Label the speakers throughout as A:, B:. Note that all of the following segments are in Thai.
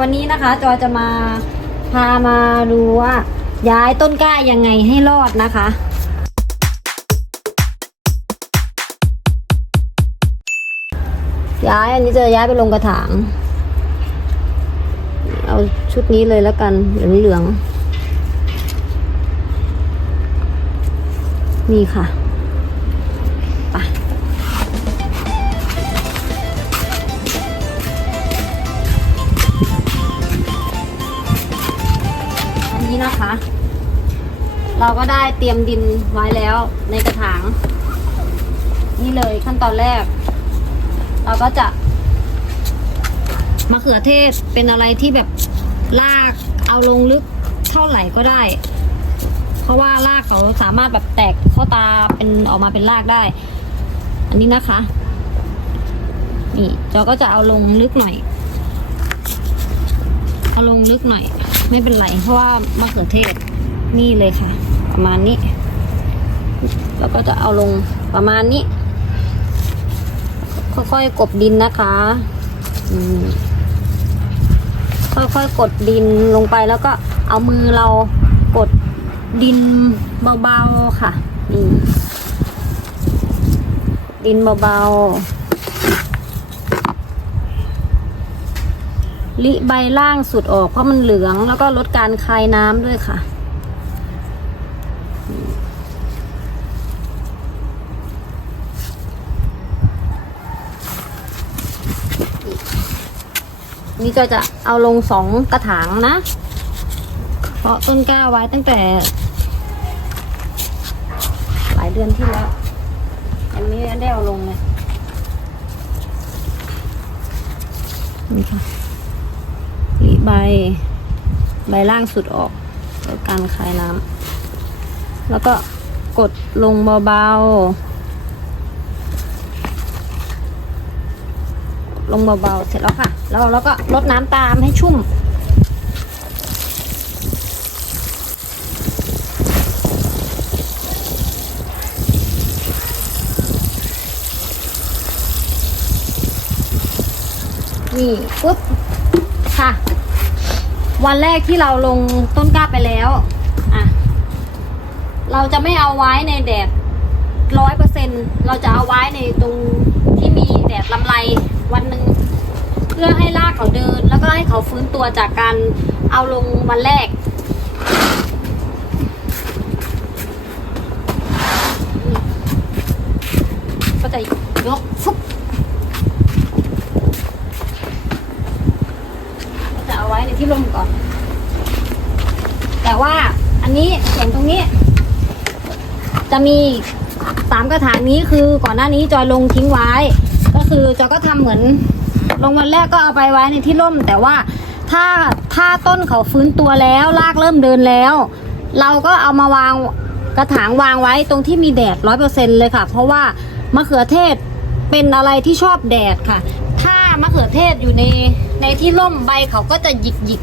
A: วันนี้นะคะ จอจะมาพามาดูว่าย้ายต้นกล้ายังไงให้รอดนะคะ ย้ายอันนี้จะย้ายไปลงกระถาง เอาชุดนี้เลยแล้วกันเหลืองๆนี่ค่ะ นี้นะคะ เราก็ได้เตรียมดินไว้แล้วในกระถาง นี่เลยขั้นตอนแรก เราก็จะมะเขือเทศเป็นอะไรที่แบบลากเอาลงลึกเท่าไหร่ก็ได้ เพราะว่ารากเขาสามารถแบบแตกข้าตาเป็นออกมาเป็นรากได้ อันนี้นะคะ นี่เราก็จะเอาลงลึกหน่อย เอาลงลึกหน่อย ไม่เป็นไร เพราะว่ามะเขือเทศนี่เลยค่ะ ประมาณนี้ แล้วก็จะเอาลงประมาณนี้ ค่อยๆกบดินนะคะค่อยๆกดดินลงไปแล้วก็เอามือเรากดดินเบาๆค่ะนี่ดินเบาๆ ลิใบล่างสุดออกเพราะมันเหลืองแล้วก็ลดการคายน้ำด้วยค่ะ นี่ก็จะเอาลงสองกระถางนะ เพราะต้นกล้าไว้ตั้งแต่ หลายเดือนที่แล้วยังไม่ได้เอาลงเลยนี่ค่ะ นี่ใบ ใบล่างสุดออกลดการคายน้ำแล้วก็กดลงเบาๆ ลงเบาๆ เสร็จแล้วค่ะ แล้วเราก็ลดน้ำตามให้ชุ่มนี่ปุ๊บ ค่ะ วันแรกที่เราลงต้นกล้าไปแล้วอะเราจะไม่เอาไว้ในแดดร้อยเปอร์เซ็นเราจะเอาไว้ในตรงที่มีแดดลำไรวันหนึ่งเพื่อให้รากเขาเดิน แล้วก็ให้เขาฟื้นตัวจากการเอาลงวันแรก ก็จะยกฟุบก็จะเอาไว้ใน ที่ร่มก่อน แต่ว่าอันนี้ส่วนตรงนี้ จะมีสามกระถางนี้คือก่อนหน้านี้จอยลงทิ้งไว้ ก็คือจอยก็ทำเหมือน ลงวันแรกก็เอาไปไว้ในที่ร่ม แต่ว่าถ้าถ้าต้นเขาฟื้นตัวแล้วรากเริ่มเดินแล้ว เราก็เอามาวางกระถางวางไว้ตรงที่มีแดดร้อยเปอร์เซ็นเลยค่ะ เพราะว่ามะเขือเทศเป็นอะไรที่ชอบแดดค่ะามะเขือเทศอยู่ในในที่ร่มใบเขาก็จะหยิกหยิก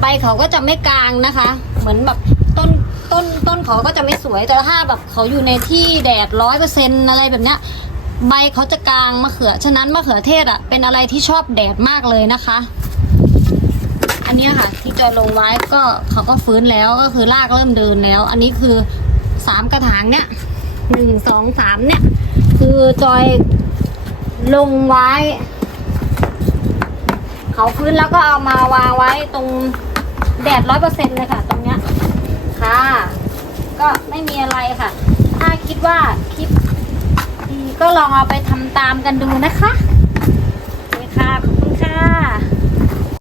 A: ใบเขาก็จะไม่กลางนะคะ เหมือนแบบต้นต้นต้นเขาก็จะไม่สวยแต่ถ้าแบบเขาอยู่ในที่แดดร้อยเปอร์เซ็นอะไรแบบเนี้ยใบเขาจะกลางมะเขือ ฉะนั้นมะเขือเทศอะเป็นอะไรที่ชอบแดดมากเลยนะคะ อันนี้ค่ะ ที่จอยลงไว้ก็เขาก็ฟื้นแล้วก็คือรากเริ่มเดินแล้ว อันนี้คือสามกระถางเนี้ยหนึ่งสองสามเนี้ยคือจอยลงไว้ เขาฟื้นแล้วก็เอามาวางไว้ตรงแดดร้อยเปอร์เซ็นต์เลยค่ะ ตรงเนี้ยค่ะ ก็ไม่มีอะไรค่ะ ถ้าคิดว่าคลิปดีก็ลองเอาไปทำตามกันดูนะคะ